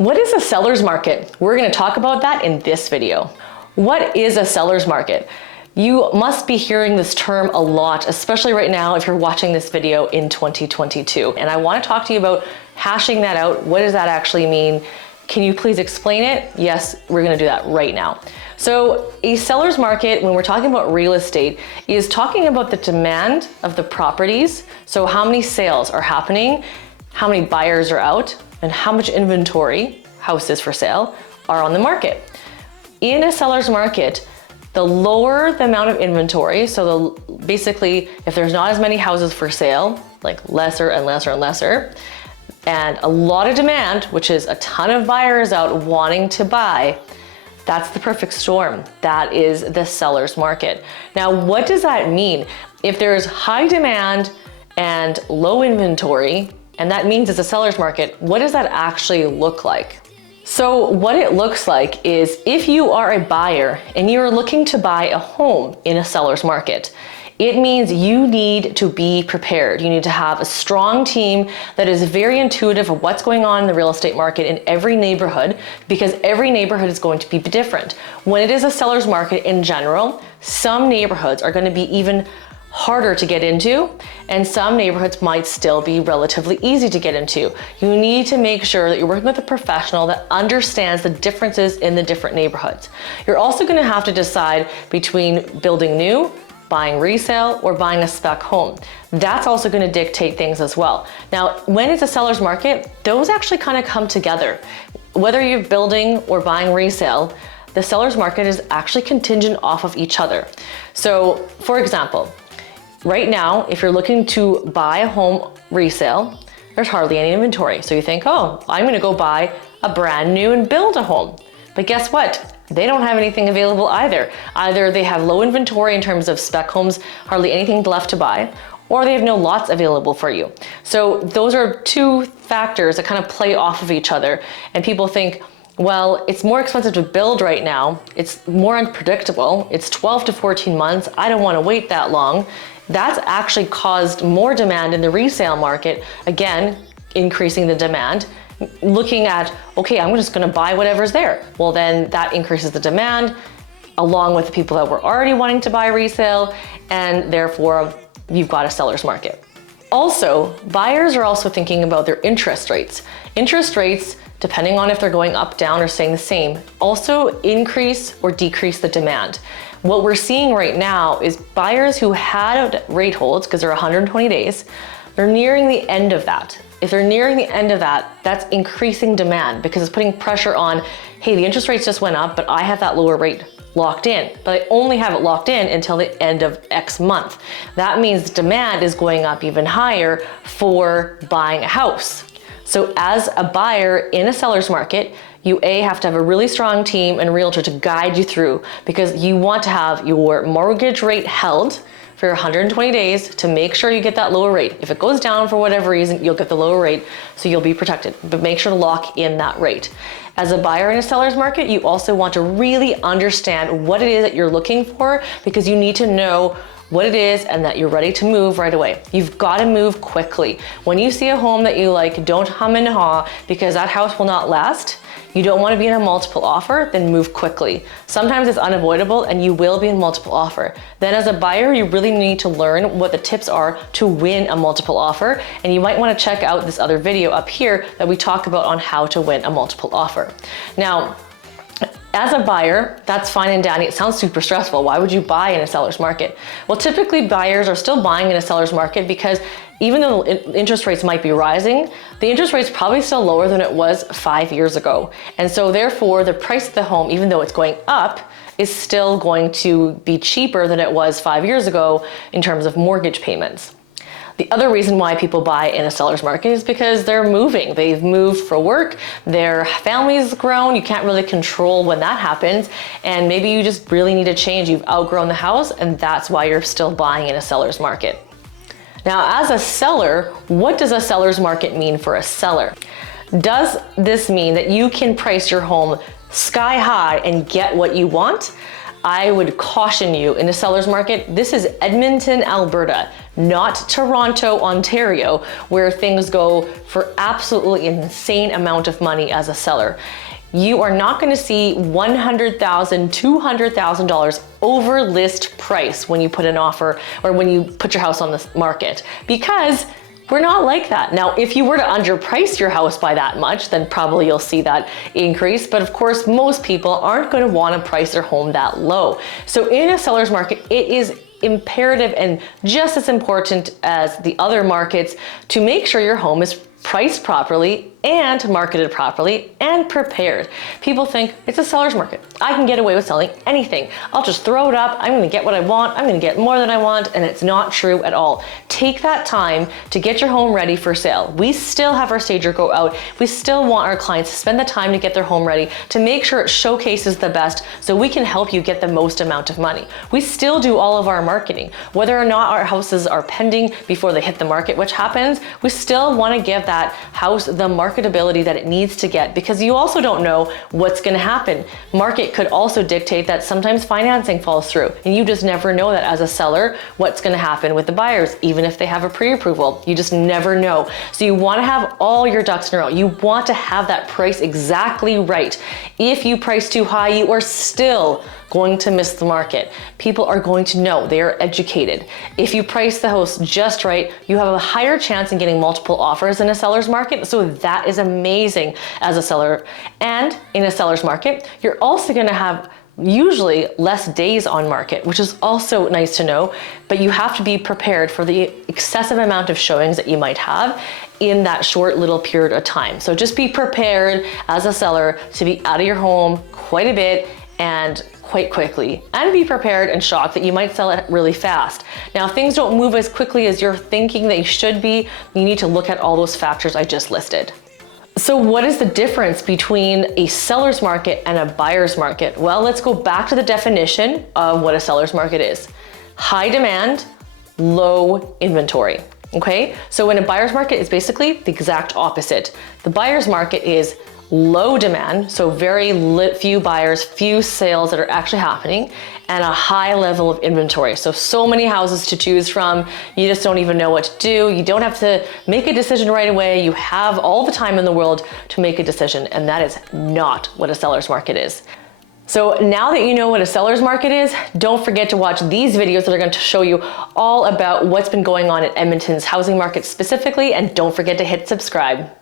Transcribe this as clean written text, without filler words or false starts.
What is a seller's market? We're going to talk about that in this video. What is a seller's market? You must be hearing this term a lot, especially right now if you're watching this video in 2022. And I want to talk to you about hashing that out. What does that actually mean? Can you please explain it? Yes, we're going to do that right now. So a seller's market, when we're talking about real estate, is talking about the demand of the properties. So how many sales are happening, how many buyers are out, and how much inventory, houses for sale, are on the market. In a seller's market, the lower the amount of inventory, so basically if there's not as many houses for sale, like lesser and lesser and lesser, and a lot of demand, which is a ton of buyers out wanting to buy, that's the perfect storm. That is the seller's market. Now, what does that mean? If there's high demand and low inventory, and that means it's a seller's market, what does that actually look like? So what it looks like is if you are a buyer and you're looking to buy a home in a seller's market, it means you need to be prepared. You need to have a strong team that is very intuitive of what's going on in the real estate market in every neighborhood, because every neighborhood is going to be different. When it is a seller's market in general, some neighborhoods are going to be even harder to get into, and some neighborhoods might still be relatively easy to get into. You need to make sure that you're working with a professional that understands the differences in the different neighborhoods. You're also going to have to decide between building new, buying resale, or buying a spec home. That's also going to dictate things as well. Now, when it's a seller's market, those actually kind of come together. Whether you're building or buying resale, the seller's market is actually contingent off of each other. So, for example, right now, if you're looking to buy a home resale, there's hardly any inventory. So you think, oh, I'm going to go buy a brand new and build a home. But guess what? They don't have anything available either. Either they have low inventory in terms of spec homes, hardly anything left to buy, or they have no lots available for you. So those are two factors that kind of play off of each other. And people think, well, it's more expensive to build right now. It's more unpredictable. It's 12 to 14 months. I don't want to wait that long. That's actually caused more demand in the resale market, again, increasing the demand. Looking at, okay, I'm just gonna buy whatever's there. Well, then that increases the demand along with the people that were already wanting to buy resale, and therefore you've got a seller's market. Also, buyers are also thinking about their interest rates. Interest rates, depending on if they're going up, down, or staying the same, also increase or decrease the demand. What we're seeing right now is buyers who had rate holds, because they're 120 days, they're nearing the end of that. If they're nearing the end of that, that's increasing demand because it's putting pressure on, hey, the interest rates just went up, but I have that lower rate locked in, but I only have it locked in until the end of X month. That means demand is going up even higher for buying a house. So as a buyer in a seller's market, you have to have a really strong team and realtor to guide you through, because you want to have your mortgage rate held for 120 days to make sure you get that lower rate. If it goes down for whatever reason, you'll get the lower rate, so you'll be protected, but make sure to lock in that rate. As a buyer in a seller's market, you also want to really understand what it is that you're looking for, because you need to know what it is and that you're ready to move right away. You've got to move quickly. When you see a home that you like, don't hum and haw, because that house will not last. You don't want to be in a multiple offer, then move quickly. Sometimes it's unavoidable and you will be in multiple offer. Then as a buyer, you really need to learn what the tips are to win a multiple offer. And you might want to check out this other video up here that we talk about on how to win a multiple offer. Now, as a buyer, that's fine and dandy. It sounds super stressful. Why would you buy in a seller's market? Well, typically buyers are still buying in a seller's market because even though interest rates might be rising, the interest rate's probably still lower than it was 5 years ago. And so therefore the price of the home, even though it's going up, is still going to be cheaper than it was 5 years ago in terms of mortgage payments. The other reason why people buy in a seller's market is because they're moving. They've moved for work, their family's grown, you can't really control when that happens, and maybe you just really need a change. You've outgrown the house, and that's why you're still buying in a seller's market. Now, as a seller, what does a seller's market mean for a seller? Does this mean that you can price your home sky high and get what you want? I would caution you in a seller's market. This is Edmonton, Alberta, not Toronto, Ontario, where things go for absolutely insane amount of money as a seller. You are not going to see $100,000, $200,000 over list price when you put an offer or when you put your house on the market, because we're not like that. Now, if you were to underprice your house by that much, then probably you'll see that increase. But of course, most people aren't going to want to price their home that low. So in a seller's market, it is imperative and just as important as the other markets to make sure your home is priced properly and marketed properly and prepared. People think it's a seller's market. I can get away with selling anything. I'll just throw it up. I'm going to get what I want. I'm going to get more than I want. And it's not true at all. Take that time to get your home ready for sale. We still have our stager go out. We still want our clients to spend the time to get their home ready, to make sure it showcases the best so we can help you get the most amount of money. We still do all of our marketing. Whether or not our houses are pending before they hit the market, which happens, we still want to give that house the marketability that it needs to get, because you also don't know what's going to happen. Market could also dictate that sometimes financing falls through, and you just never know that as a seller what's going to happen with the buyers, even if they have a pre-approval. You just never know. So you want to have all your ducks in a row. You want to have that price exactly right. If you price too high, you are still going to miss the market. People are going to know. They are educated. If you price the house just right, you have a higher chance in getting multiple offers in a seller's market. So that is amazing as a seller. And in a seller's market, you're also going to have usually less days on market, which is also nice to know, but you have to be prepared for the excessive amount of showings that you might have in that short little period of time. So just be prepared as a seller to be out of your home quite a bit and quite quickly, and be prepared and shocked that you might sell it really fast. Now, if things don't move as quickly as you're thinking they should be, you need to look at all those factors I just listed. So what is the difference between a seller's market and a buyer's market? Well, let's go back to the definition of what a seller's market is. High demand, low inventory. Okay, so in a buyer's market, it's basically the exact opposite. The buyer's market is low demand, so very few buyers, few sales that are actually happening, and a high level of inventory. So many houses to choose from, you just don't even know what to do. You don't have to make a decision right away. You have all the time in the world to make a decision, and that is not what a seller's market is. So now that you know what a seller's market is, don't forget to watch these videos that are going to show you all about what's been going on in Edmonton's housing market specifically, and don't forget to hit subscribe.